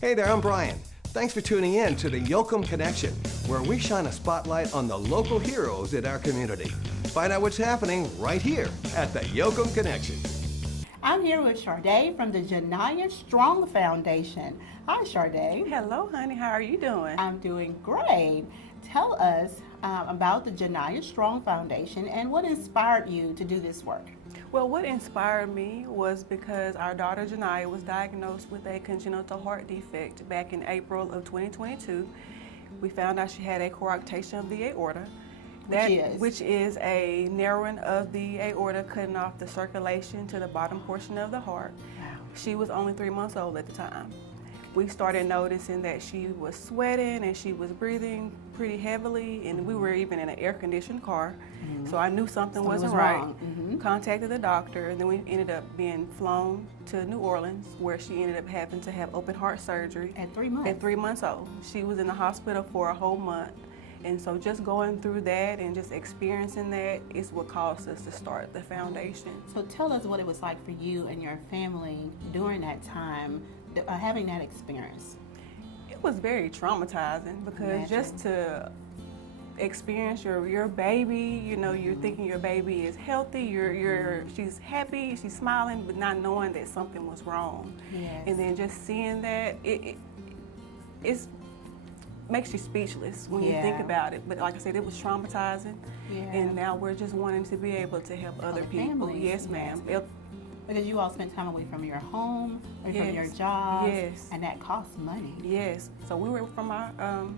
Hey there, I'm Brian. Thanks for tuning in to the Yoakum Connection, where we shine a spotlight on the local heroes in our community. Find out what's happening right here at the Yoakum Connection. I'm here with Sharday from the Janyiah Strong Foundation. Hi, Sharday. Hello, honey. How are you doing? I'm doing great. Tell us about the Janyiah Strong Foundation and what inspired you to do this work. Well, what inspired me was because our daughter Janyiah was diagnosed with a congenital heart defect back in April of 2022. We found out she had a coarctation of the aorta. Which is a narrowing of the aorta, cutting off the circulation to the bottom portion of the heart. Wow. She was only 3 months old at the time. We started noticing that she was sweating and she was breathing pretty heavily, and we were even in an air-conditioned car. So I knew something wasn't right. Contacted the doctor, and then we ended up being flown to New Orleans, where she ended up having to have open heart surgery. At 3 months? At 3 months old. She was in the hospital for a whole month. And so just going through that and just experiencing that is what caused us to start the foundation. So tell us what it was like for you and your family during that time, having that experience. It was very traumatizing because just to experience your baby, you know, you're thinking your baby is healthy, she's happy, she's smiling, but not knowing that something was wrong. Yes. And then just seeing that, it's makes you speechless when you think about it. But like I said, it was traumatizing. And now we're just wanting to be able to help other people. Families. Yes, ma'am. Because you all spent time away from your home, from your jobs, and that costs money. Yes. So we were from our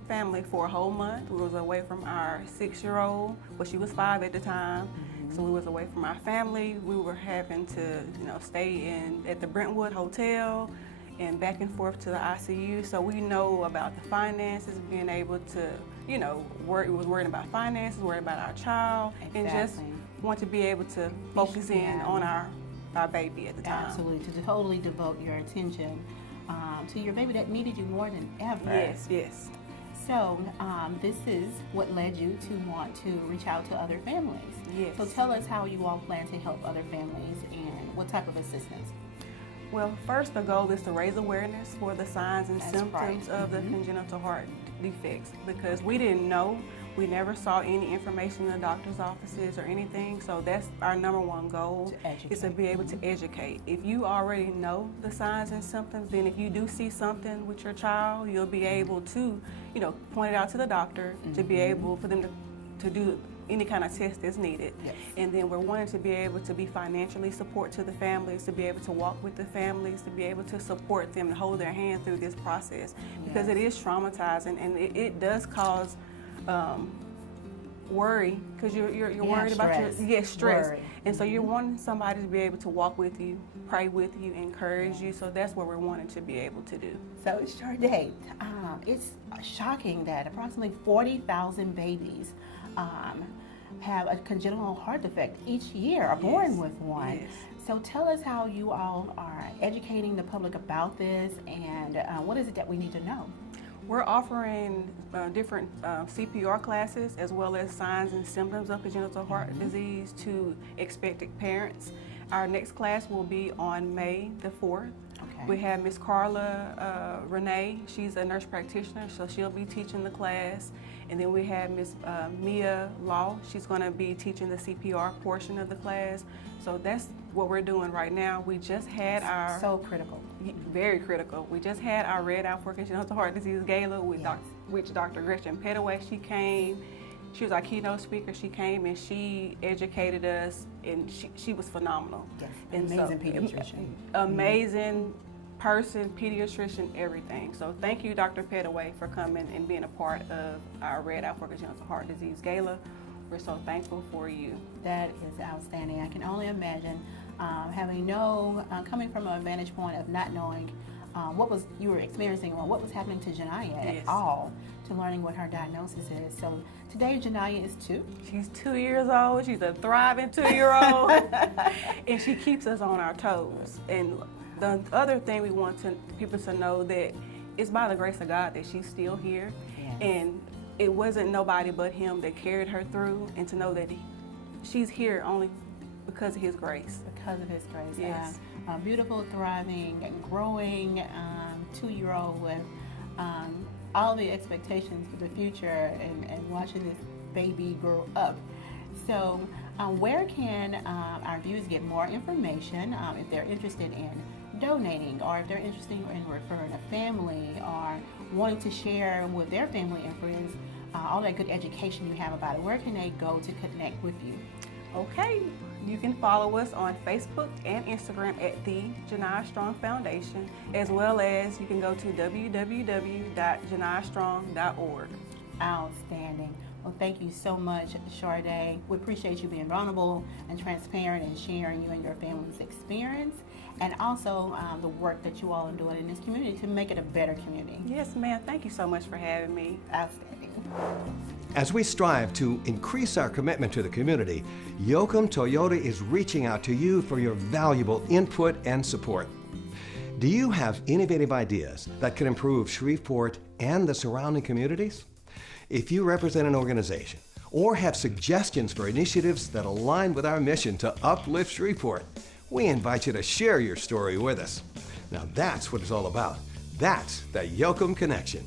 family for a whole month. We was away from our 6-year-old, but she was 5 at the time. So we was away from our family. We were having to, stay at the Brentwood Hotel and back and forth to the ICU. So we know about the finances, being able to, worried about finances, worried about our child, and just want to be able to focus in on our baby at the time. Absolutely, to totally devote your attention to your baby that needed you more than ever. Yes, yes. So this is what led you to want to reach out to other families. Yes. So tell us how you all plan to help other families and what type of assistance. Well, first the goal is to raise awareness for the signs and symptoms of the congenital heart defects, because we didn't know. We never saw any information in the doctor's offices or anything, so that's our number one goal, is to be able to educate. If you already know the signs and symptoms, then if you do see something with your child, you'll be able to, point it out to the doctor, to be able for them to do any kind of test that's needed. Yes. And then we're wanting to be able to be financially support to the families, to be able to walk with the families, to be able to support them, to hold their hand through this process, because it is traumatizing and it does cause worry, because you're worried about your stress. Worry. And so you're wanting somebody to be able to walk with you, pray with you, encourage you. So that's what we're wanting to be able to do. So Sharday, it's shocking that approximately 40,000 babies have a congenital heart defect each year, are born with one. Yes. So tell us how you all are educating the public about this, and what is it that we need to know? We're offering different CPR classes, as well as signs and symptoms of congenital heart disease to expectant parents. Our next class will be on May the 4th. Okay. We have Miss Carla Renee. She's a nurse practitioner, so she'll be teaching the class. And then we have Miss Mia Law. She's going to be teaching the CPR portion of the class. So that's what we're doing right now. We just had our... So critical. Very critical. We just had our Red Out for Congenital Heart Disease Gala with Dr. Gretchen Pettaway. She came. She was our keynote speaker. She came and she educated us, and she was phenomenal. Yes, amazing pediatrician. Amazing person, pediatrician, everything. So thank you, Dr. Pettaway, for coming and being a part of our Red Out for Congenital Heart Disease Gala. We're so thankful for you. That is outstanding. I can only imagine coming from a vantage point of not knowing what you were experiencing or what was happening to Janyiah at all, to learning what her diagnosis is. So today Janyiah is 2. She's 2 years old. She's a thriving 2-year-old. And she keeps us on our toes. And the other thing we want people to know that it's by the grace of God that she's still here. Yes. And it wasn't nobody but him that carried her through, and to know that she's here only because of his grace. Because of his grace. Yes. a beautiful, thriving, and growing 2-year-old with all the expectations for the future and watching this baby grow up. So where can our viewers get more information if they're interested in donating, or if they're interested in referring a family, or wanting to share with their family and friends all that good education you have about it? Where can they go to connect with you? Okay, you can follow us on Facebook and Instagram at the Janyiah Strong Foundation, as well as you can go to www.janyiahstrong.org. Outstanding. Well, thank you so much, Sade. We appreciate you being vulnerable and transparent and sharing you and your family's experience, and also the work that you all are doing in this community to make it a better community. Yes, ma'am. Thank you so much for having me. Outstanding. As we strive to increase our commitment to the community, Yoakum Toyota is reaching out to you for your valuable input and support. Do you have innovative ideas that can improve Shreveport and the surrounding communities? If you represent an organization or have suggestions for initiatives that align with our mission to uplift Shreveport, we invite you to share your story with us. Now that's what it's all about. That's the Yoakum Connection.